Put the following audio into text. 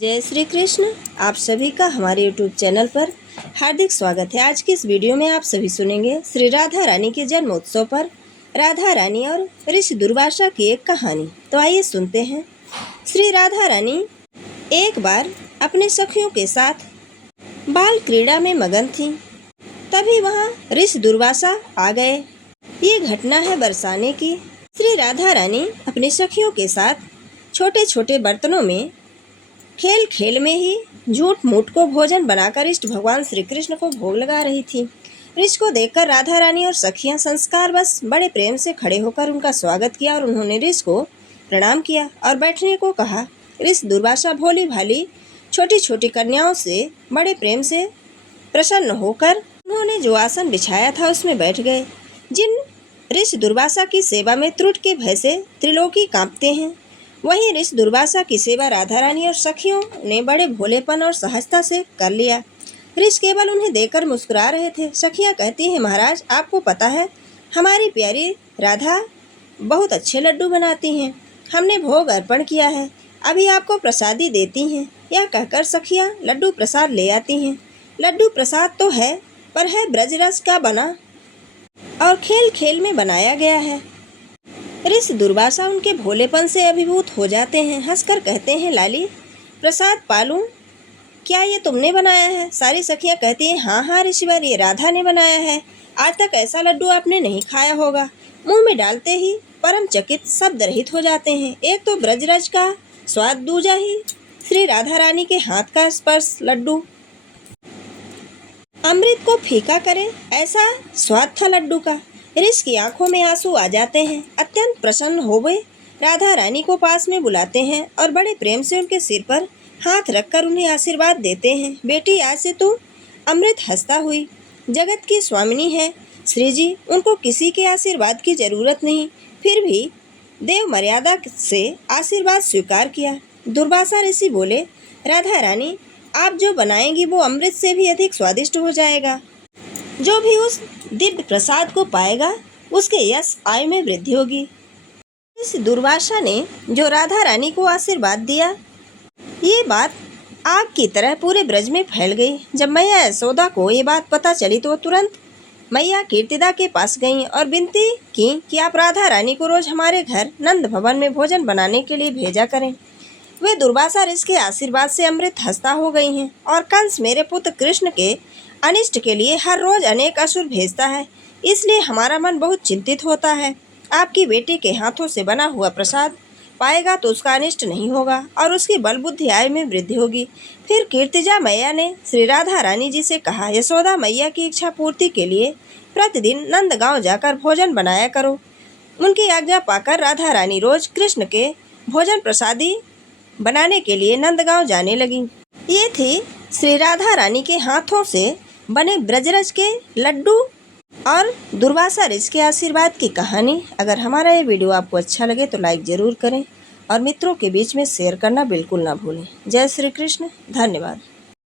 जय श्री कृष्ण। आप सभी का हमारे YouTube चैनल पर हार्दिक स्वागत है। आज की इस वीडियो में आप सभी सुनेंगे श्री राधा रानी के जन्मोत्सव पर राधा रानी और ऋषि दुर्वासा की एक कहानी। तो आइए सुनते हैं। श्री राधा रानी एक बार अपने सखियों के साथ बाल क्रीड़ा में मगन थीं। तभी वहाँ ऋषि दुर्वासा आ गए। ये घटना है बरसाने की। श्री राधा रानी अपनी सखियों के साथ छोटे छोटे बर्तनों में खेल खेल में ही झूठ मूठ को भोजन बनाकर इष्ट भगवान श्री कृष्ण को भोग लगा रही थी। ऋषि को देखकर राधा रानी और सखियां संस्कार बस बड़े प्रेम से खड़े होकर उनका स्वागत किया और उन्होंने ऋषि को प्रणाम किया और बैठने को कहा। ऋषि दुर्वासा भोली भाली छोटी छोटी कन्याओं से बड़े प्रेम से प्रसन्न होकर उन्होंने जो आसन बिछाया था उसमें बैठ गए। जिन ऋषि दुर्वासा की सेवा में त्रुट के भय से त्रिलोकी कांपते हैं, वहीं ऋषि दुर्वासा की सेवा राधा रानी और सखियों ने बड़े भोलेपन और सहजता से कर लिया। ऋषि केवल उन्हें देखकर मुस्कुरा रहे थे। सखियां कहती हैं, महाराज आपको पता है हमारी प्यारी राधा बहुत अच्छे लड्डू बनाती हैं। हमने भोग अर्पण किया है, अभी आपको प्रसादी देती हैं। यह कहकर सखियां लड्डू प्रसाद ले आती हैं। लड्डू प्रसाद तो है, पर है ब्रजरस का बना और खेल खेल में बनाया गया है। ऋषि दुर्वासा उनके भोलेपन से अभिभूत हो जाते हैं। हंसकर कहते हैं, लाली प्रसाद पालूं, क्या ये तुमने बनाया है? सारी सखियां कहती हैं, हाँ हाँ ऋषिवर, ये राधा ने बनाया है। आज तक ऐसा लड्डू आपने नहीं खाया होगा। मुंह में डालते ही परम चकित शब्द रहित हो जाते हैं। एक तो ब्रजरज का स्वाद, दूजा ही श्री राधा रानी के हाथ का स्पर्श लड्डू अमृत को फीका करे, ऐसा स्वाद था लड्डू का। ऋषि की आंखों में आंसू आ जाते हैं। अत्यंत प्रसन्न हो गए, राधा रानी को पास में बुलाते हैं और बड़े प्रेम से उनके सिर पर हाथ रखकर उन्हें आशीर्वाद देते हैं। बेटी, आज से तू अमृत हंसता हुई जगत की स्वामिनी है। श्री जी, उनको किसी के आशीर्वाद की जरूरत नहीं, फिर भी देव मर्यादा से आशीर्वाद स्वीकार किया। दुर्वासा ऋषि बोले, राधा रानी आप जो बनाएंगी वो अमृत से भी अधिक स्वादिष्ट हो जाएगा। जो भी उस दिव्य प्रसाद को पाएगा उसके यश आयु में वृद्धि होगी। इस दुर्वासा ने जो राधा रानी को आशीर्वाद दिया, ये बात आग की तरह पूरे ब्रज में फैल गई। जब मैया यशोदा को ये बात पता चली तो तुरंत मैया कीर्तिदा के पास गईं और विनती की कि आप राधा रानी को रोज हमारे घर नंद भवन में भोजन बनाने के लिए भेजा करें। वे दुर्वासा ऋषि के आशीर्वाद से अमृत हंसता हो गई हैं और कंस मेरे पुत्र कृष्ण के अनिष्ट के लिए हर रोज अनेक असुर भेजता है, इसलिए हमारा मन बहुत चिंतित होता है। आपकी बेटी के हाथों से बना हुआ प्रसाद पाएगा तो उसका अनिष्ट नहीं होगा और उसकी बल बुद्धि आयु में वृद्धि होगी। फिर कीर्तिजा मैया ने श्री राधा रानी जी से कहा, यशोदा मैया की इच्छा पूर्ति के लिए प्रतिदिन नंदगांव जाकर भोजन बनाया करो। उनकी आज्ञा पाकर राधा रानी रोज कृष्ण के भोजन प्रसादी बनाने के लिए नंदगांव जाने लगी। ये थी श्री राधा रानी के हाथों से बने ब्रजरज के लड्डू और दुर्वासा ऋषि के आशीर्वाद की कहानी। अगर हमारा ये वीडियो आपको अच्छा लगे तो लाइक ज़रूर करें और मित्रों के बीच में शेयर करना बिल्कुल ना भूलें। जय श्री कृष्ण। धन्यवाद।